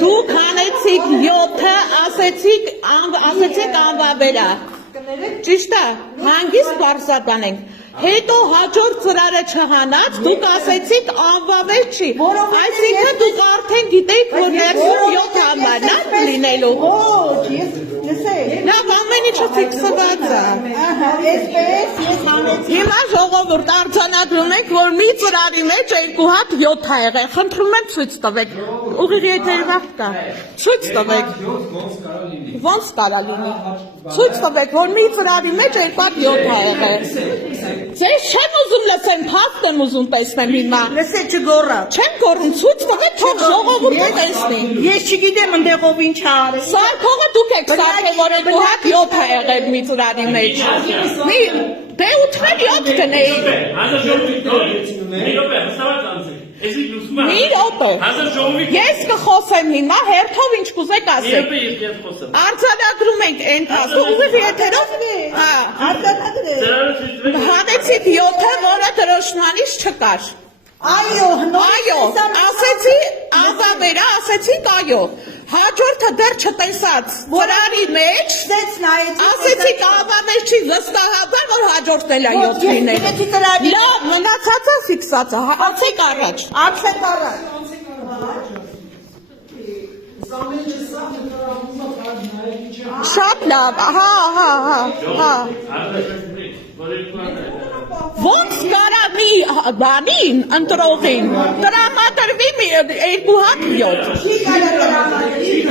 Դուք հանեցիք 7-ը, ասեցիք անվավերա։ Ճիշտ է, հանգիստ բարձրացանենք։ Հետո հաջորդ ծրարը չհանած, դուք ասեցիք անվավեր չի։ Այսինքն դուք արդեն գիտեիք, որ ներսում 7 համարն է լինելու։ Ոչ, ես Լավ, ամեն ինչը ֆիքսված է։ Այսպես ես հանեցի։ Հիմա ժողովուրդ արձանագրում ենք, որ մի ծրարի մեջ 2 հատ 7 է եղել։ Խնդրում եմ ցույց տվեք։ Ուղիղ եթերի վաղ կա։ Ցույց տվեք։ Ոնց կարա լինի։ Ցույց տվեք, որ մի ծրարի մեջ 2 հատ 7 է եղել։ Ձեզ չեմ ուզում լսեմ, փաստ եմ ուզում տեսնեմ հիմա։ Լսե չգոռա։ Չեմ գոռում, ցույց տվեք, թող ժողովուրդը տեսնի։ Ես չգիտեմ ընդեղով ինչ արել։ Սարքողը դուք եք սարքել, որ 2 հատ 7 է եղել մի ծրարի մեջ։ Մի դե 8-7 գնեի։ Մի րոպե։ Ես կխոսեմ հիմա, հերթով ինչ կուզեք ասեք։ Արձանագրում ենք ընթացքում, ուղիղ եթերով։ Հանեցիք 7-ը, որը դրոշմանից չկար։ Այո, ասեցի անվավերա, ասեցիք այո։ Հաջորդը դեռ չտեսած ծրարի մեջ ասեցիք անվավեր չի վստահաբար, որ հաջորդն էլ է 7 լինելու։ Լավ, մնացածը ֆիքսած է, անցեք առաջ։ Շատ լավ, հա։ Ոնց կարա մի բանին, ընտրողին, տրամադրվի 2 հատ 7։